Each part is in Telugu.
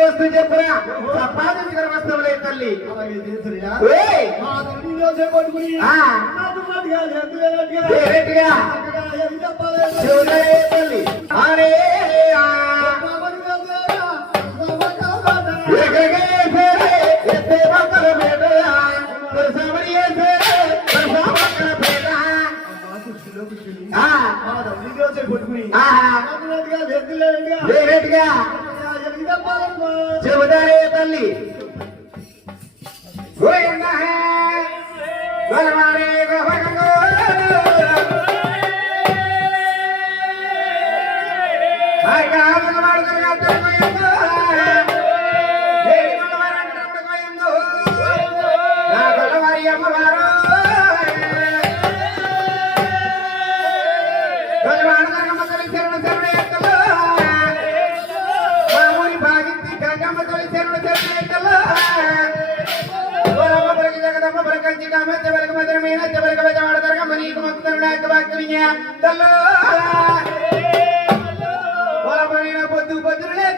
వస్తూ చెప్పురా సంపాదించిన వస్తువులే తల్లి తల్లి అరే చెబుతారే తల్లి పొద్దు పొద్దులే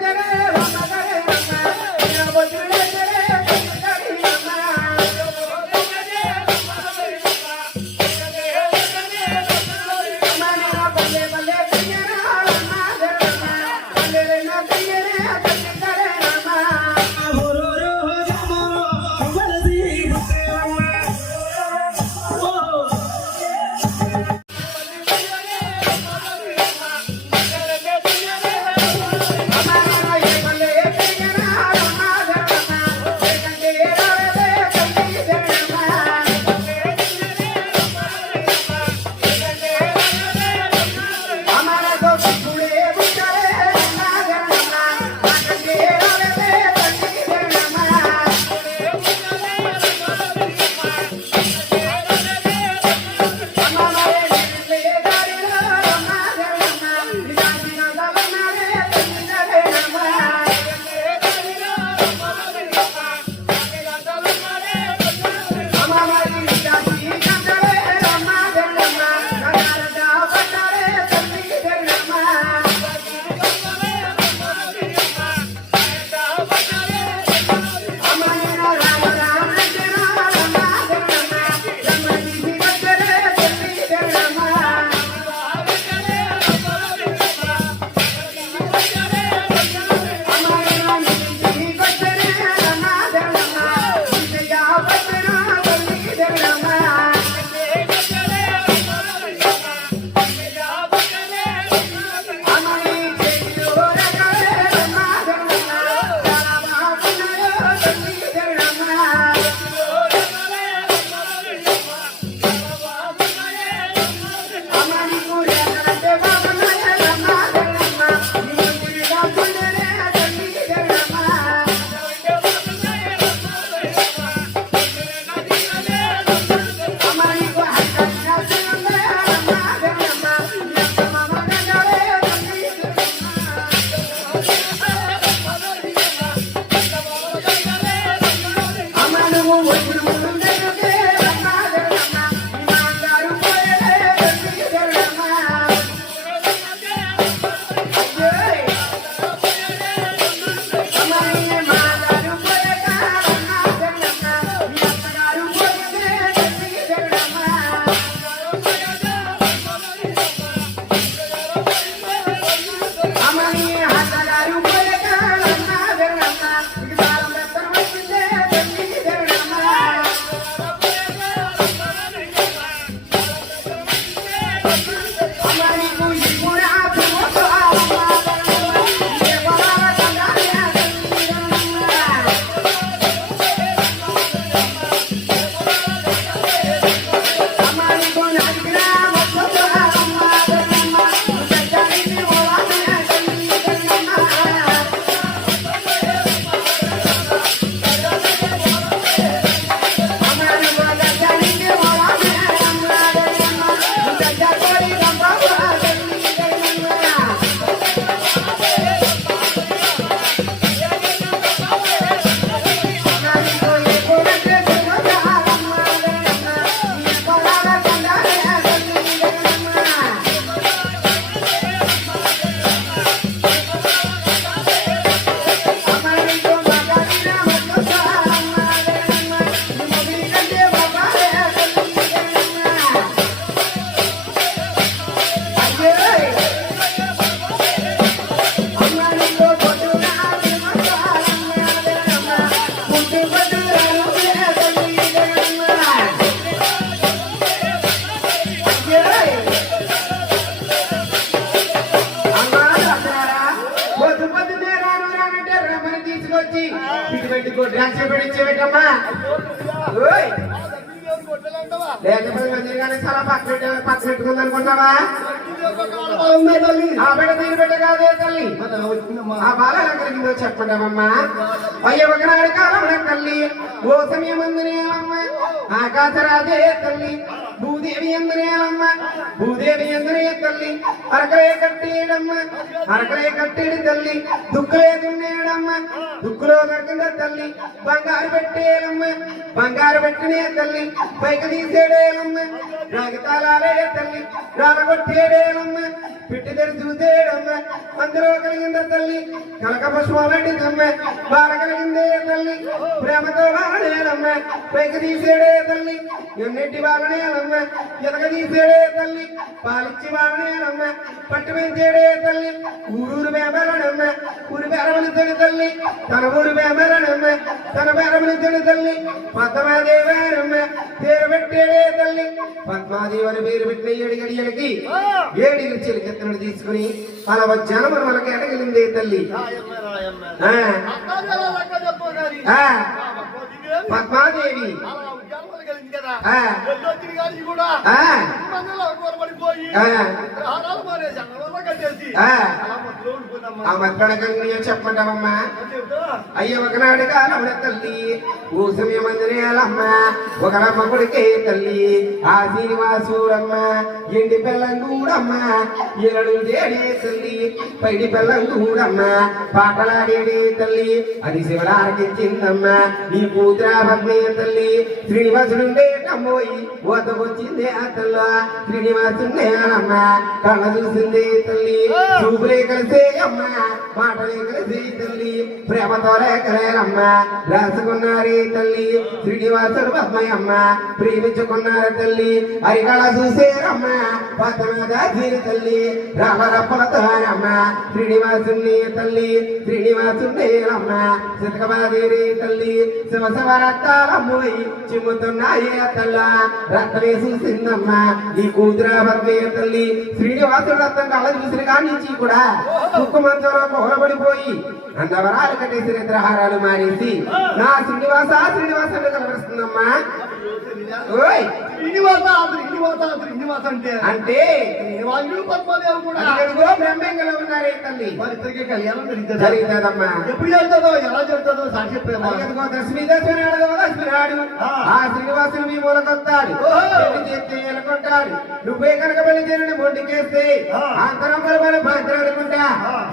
తీసుకొచ్చి ఇటువంటి డ్రాక్ష పెట్టించేటమ్మా లేకపోతే మందిగానే చాలా పక్క పెట్టుకుంది అనుకున్నావా ఆ బిడ్డ తీరు బిడ్డ కాదే తల్లి ఆ బాల ఎలా కలిగిందో చెప్పండమ్మా అయ్య ఒకనాడు కాలం తల్లి ఓ సమయం అందునేలమ్మ ఆకాశరాజే తల్లి భూదేవి ఎందునేలమ్మ భూదేవి ఎందునే తల్లి అరకలే కట్టేయడమ్మ అరకలే కట్టేడు తల్లి దుక్కులే దున్నేయడమ్మ దుక్కులో దొరికింద తల్లి బంగారు పెట్టేయడమ్మ బంగారు పెట్టినే తల్లి పైకి తీసేడేలమ్మ రాగతాళాలే తల్లి రాలగొట్టేడేలమ్మ పిట్టి తెరి చూసేయడమ్మ అందులో కలిగింద తల్లి కనక పుష్పాలంటిదమ్మ బాల కలిగిందే తల్లి ప్రేమతో బాలనేలమ్మ పైకి తీసేడే తల్లి ఎన్నిటి బాలనేలమ్మ ఎనక తీసేడే తల్లి పాలిచ్చి బాలనేలమ్మ పట్టు పెంచేడే తల్లి ఊరూరు బేమలనమ్మ ఊరి బేరమనితడి తల్లి తన ఊరు బేమలనమ్మ తన బేరమనితడి తల్లి పద్మాదేవారమ్మ పేరు పెట్టేడే తల్లి పద్మాదేవని పేరు పెట్టిన ఏడిగడియలకి ఏడిగిరి చిలికెత్తను తీసుకుని అలా వచ్చాను మనం మనకి ఎడగలిందే తల్లి పద్మాదేవి ఆ మక్కడకల్ని చెప్పంటావమ్మా అయ్య ఒకనాడు కాలం తల్లి ఓ సమయమందినేలమ్మ ఒకరమ్మ కొడుకే తల్లి ఆ శ్రీనివాసుడమ్మ ఎండి బెల్లం కూడమ్మ ఎరడు చేడే తల్లి పైడి బెల్లం కూడమ్మ పాటలాడేడే తల్లి అది శివరారకిచ్చిందమ్మ నీ కూతురా పద్మే తల్లి శ్రీనివాసుడుండేటమ్మోయి ఓతకొచ్చిందే ఆ తల్ల శ్రీనివాసుండేనమ్మ కళ్ళ చూసిందే తల్లి చూపులే కలిసే అమ్మ మాటలే కలిసే తల్లి ప్రేమతో లేకలేరమ్మ రాసుకున్నారే తల్లి శ్రీనివాసుడు పద్మయ్యమ్మ ప్రేమించుకున్నారు తల్లి అరికళ చూసేరమ్మ పద్మదాసిరి తల్లి రామరప్పలతోనమ్మ శ్రీనివాసుని తల్లి శ్రీనివాసుండేనమ్మ సితకమాదేవి తల్లి శివశివరత్తాలమ్మోయి చిమ్ముతున్నాయే తల్ల రక్తమే చూసిందమ్మ నీ కూతురా పద్మే తల్లి శ్రీనివాసుడు రత్నం కళ్ళ చూసిన కాడి నుంచి కూడా కుక్కు మంచంలో కోరబడిపోయి అన్నవరాలు కట్టేసిన నిద్రహారాలు మారేసి నా శ్రీనివాసుడు కనిపిస్తుందమ్మా ఓయ్ శ్రీనివాస అంటే బ్రహ్మంగా ఉన్నారే తల్లి కళ్యాణం జరుగుతుందమ్మా ఎప్పుడు జరుగుతుందో ఎలా జరుగుతుందో సాక్షి దశమి దశమినాడు ఆ శ్రీనివాసుడు మీ మూలకొస్తాడు చేస్తే ఎలుకుంటాడు నువ్వే కనుక బలి చేరుని మొండికేస్తే అంతరం బలబల పాత్రాడుకుంటా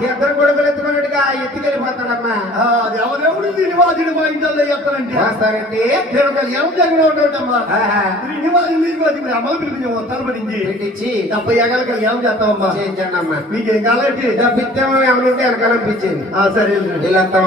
ఇద్దరు కొడుకులు ఎత్తుకున్నట్టుగా ఎత్తుకెళ్ళిపోతాడమ్మా దేవదేవుడు శ్రీనివాసుడు మా ఇంట్లో చెప్తానంటే వస్తానంటే నేను కళ్యాణం జగన్ ఉంటామా శ్రీనివాసుడు అమ్మ పిలిపించి వస్తారు పడింది పెట్టించి 70 ఏళ్ళ కళ్యాణం చేస్తామమ్మా చేయించండి అమ్మా మీకేం కావాలంటే డబ్బిత్తేమో ఏమనుంటే వెనకాలంపించింది సరే వీళ్ళంతా